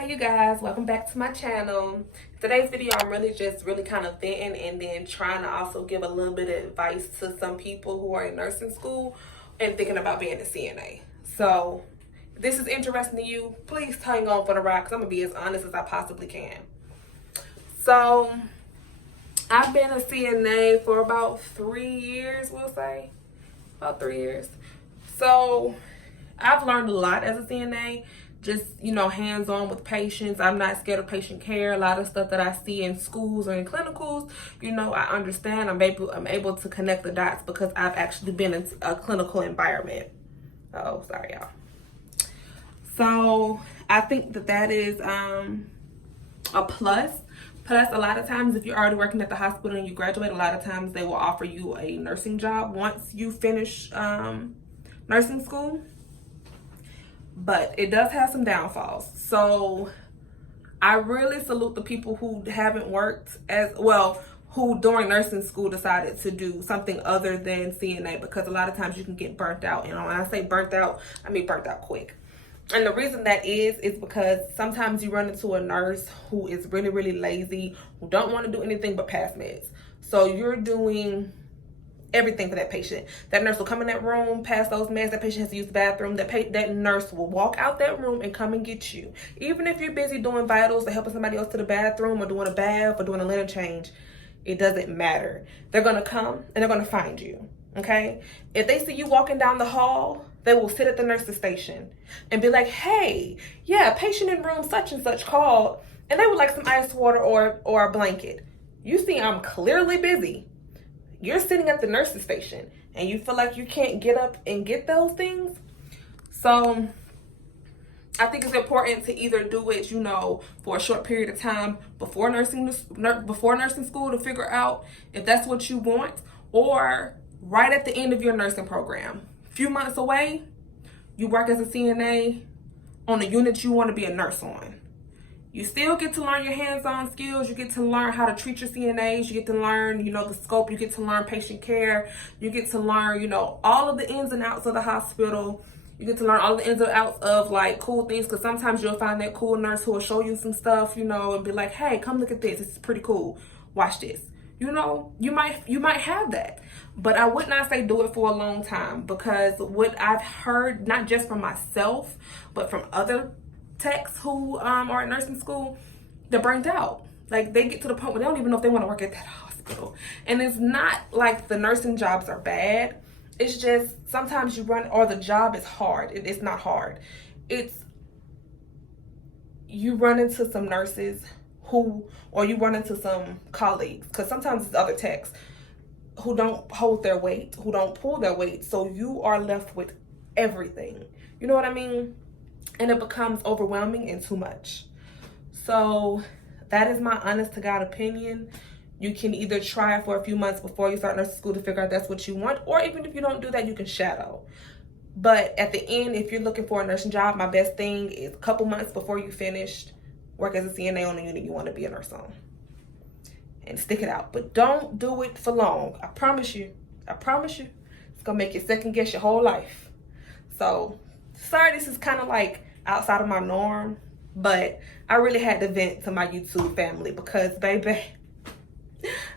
Hey you guys, welcome back to my channel. Today's video I'm really kind of venting and then trying to also give a little bit of advice to some people who are in nursing school and thinking about being a CNA. So if this is interesting to you, please hang on for the ride because I'm gonna be as honest as I possibly can. So I've been a CNA for about 3 years, we'll say. About 3 years. So I've learned a lot as a CNA, just, hands-on with patients. I'm not scared of patient care. A lot of stuff that I see in schools or in clinicals, I understand. I'm able to connect the dots because I've actually been in a clinical environment. Oh, sorry, y'all. So I think that is a plus. Plus, a lot of times if you're already working at the hospital and you graduate, a lot of times they will offer you a nursing job once you finish nursing school. But it does have some downfalls. So I really salute the people who haven't worked as well, who during nursing school decided to do something other than CNA, because a lot of times you can get burnt out. When I say burnt out, I mean burnt out quick. And the reason that is because sometimes you run into a nurse who is really, really lazy, who don't want to do anything but pass meds. So you're doing everything for that patient. That nurse will come in that room, pass those meds. That patient has to use the bathroom. That nurse will walk out that room and come and get you. Even if you're busy doing vitals or helping somebody else to the bathroom or doing a bath or doing a linen change, it doesn't matter. They're going to come and they're going to find you. Okay? If they see you walking down the hall, they will sit at the nurse's station and be like, hey, yeah, patient in room such and such called and they would like some ice water or a blanket. You see, I'm clearly busy. You're sitting at the nurse's station and you feel like you can't get up and get those things. So I think it's important to either do it, for a short period of time before nursing school to figure out if that's what you want, or right at the end of your nursing program. A few months away, you work as a CNA on a unit you want to be a nurse on. You still get to learn your hands-on skills. You get to learn how to treat your CNAs. You get to learn, the scope. You get to learn patient care. You get to learn, all of the ins and outs of the hospital. You get to learn all the ins and outs of cool things, because sometimes you'll find that cool nurse who will show you some stuff, and be like, hey, come look at this. It's pretty cool. Watch this. You might have that. But I would not say do it for a long time, because what I've heard, not just from myself, but from other techs who are at nursing school, they're burnt out. Like, they get to the point where they don't even know if they want to work at that hospital. And it's not like the nursing jobs are bad. It's just sometimes you run, or the job is hard. It's not hard. You run into some nurses or you run into some colleagues, because sometimes it's other techs who don't hold their weight, who don't pull their weight. So you are left with everything. You know what I mean? And it becomes overwhelming and too much. So that is my honest to God opinion. You can either try it for a few months before you start nursing school to figure out that's what you want, or even if you don't do that, you can shadow. But at the end, if you're looking for a nursing job, my best thing is a couple months before you finished, work as a CNA on the unit you want to be a nurse on. And stick it out. But don't do it for long. I promise you. It's going to make you second guess your whole life. So, sorry, this is kind of outside of my norm, but I really had to vent to my YouTube family because, baby,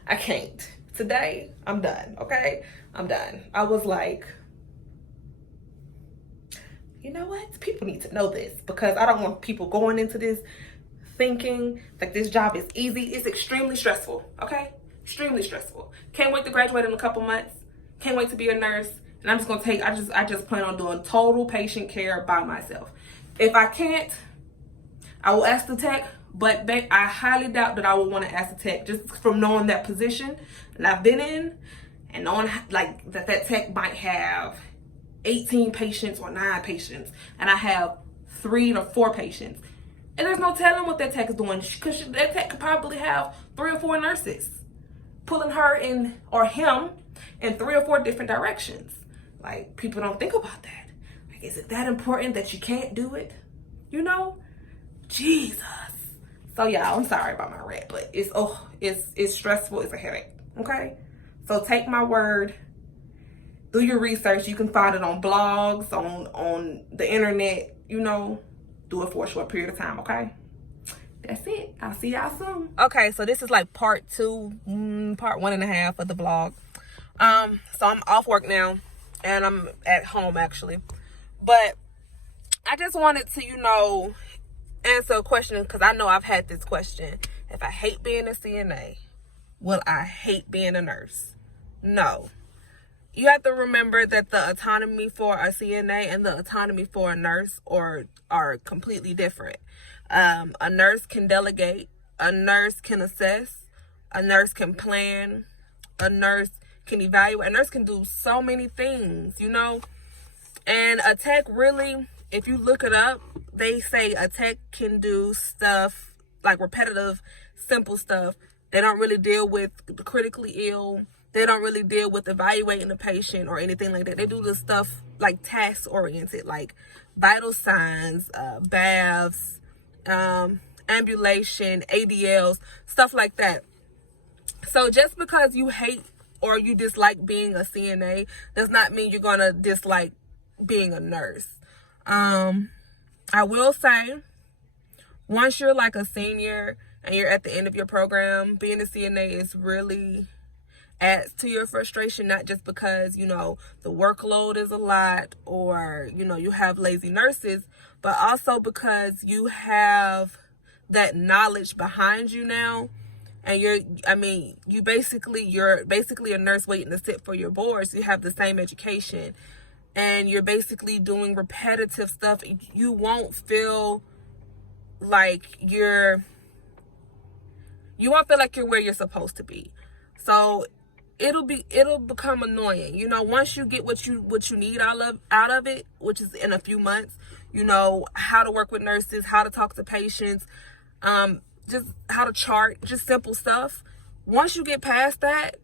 I can't. Today, I'm done, okay? I'm done. I was like, you know what? People need to know this, because I don't want people going into this thinking that this job is easy. It's extremely stressful, okay? Extremely stressful. Can't wait to graduate in a couple months. Can't wait to be a nurse. And I'm just gonna I just plan on doing total patient care by myself. If I can't, I will ask the tech, but I highly doubt that I will want to ask the tech, just from knowing that position that I've been in, and knowing that tech might have 18 patients or 9 patients, and I have 3 to 4 patients. And there's no telling what that tech is doing, because that tech could probably have 3 or 4 nurses pulling her in, or him, in 3 or 4 different directions. People don't think about that. Is it that important that you can't do it? Jesus. So yeah, I'm sorry about my rant, but it's stressful. It's a headache. Okay. So take my word. Do your research. You can find it on blogs, on the internet. Do it for a short period of time. Okay. that's it. I'll see y'all soon. Okay, so this is like part 2, part 1.5 of the vlog. So I'm off work now, and I'm at home actually. But I just wanted to, answer a question, because I know I've had this question. If I hate being a CNA, will I hate being a nurse? No. You have to remember that the autonomy for a CNA and the autonomy for a nurse are completely different. A nurse can delegate, a nurse can assess, a nurse can plan, a nurse can evaluate, a nurse can do so many things, And a tech really, if you look it up, they say a tech can do stuff like repetitive, simple stuff. They don't really deal with the critically ill. They don't really deal with evaluating the patient or anything like that. They do the stuff like task oriented, like vital signs, baths, ambulation, ADLs, stuff like that. So just because you hate or you dislike being a CNA does not mean you're going to dislike being a nurse. I will say, once you're like a senior and you're at the end of your program, being a CNA is really adds to your frustration, not just because, the workload is a lot or, you have lazy nurses, but also because you have that knowledge behind you now. And you're basically a nurse waiting to sit for your boards. You have the same education and you're basically doing repetitive stuff. You won't feel like you won't feel like you're where you're supposed to be. So it'll become annoying. Once you get what you need out of it, which is in a few months, how to work with nurses, how to talk to patients, just how to chart, just simple stuff. Once you get past that,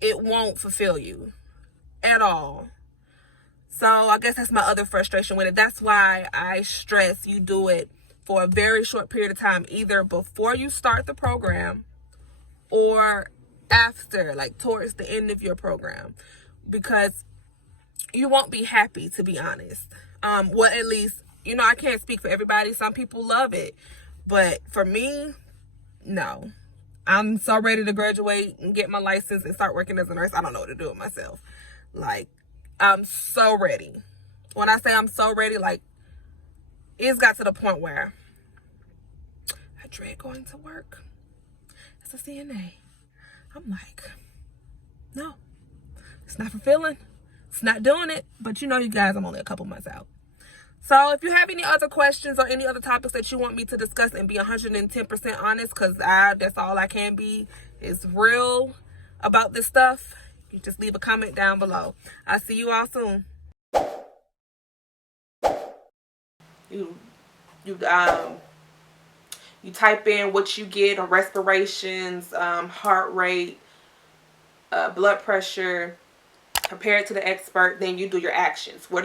it won't fulfill you at all. So I guess that's my other frustration with it. That's why I stress you do it for a very short period of time, either before you start the program or after, like towards the end of your program, because you won't be happy, to be honest. Well, at least, I can't speak for everybody. Some people love it, but for me, no. I'm so ready to graduate and get my license and start working as a nurse. I don't know what to do with myself. Like, I'm so ready. When I say I'm so ready, like, it's got to the point where I dread going to work as a CNA. I'm like, no, it's not fulfilling. It's not doing it. But you guys, I'm only a couple months out. So if you have any other questions or any other topics that you want me to discuss and be 110% honest, because that's all I can be, is real about this stuff, you just leave a comment down below. I'll see you all soon. You type in what you get on respirations, heart rate, blood pressure, compare it to the expert, then you do your actions. What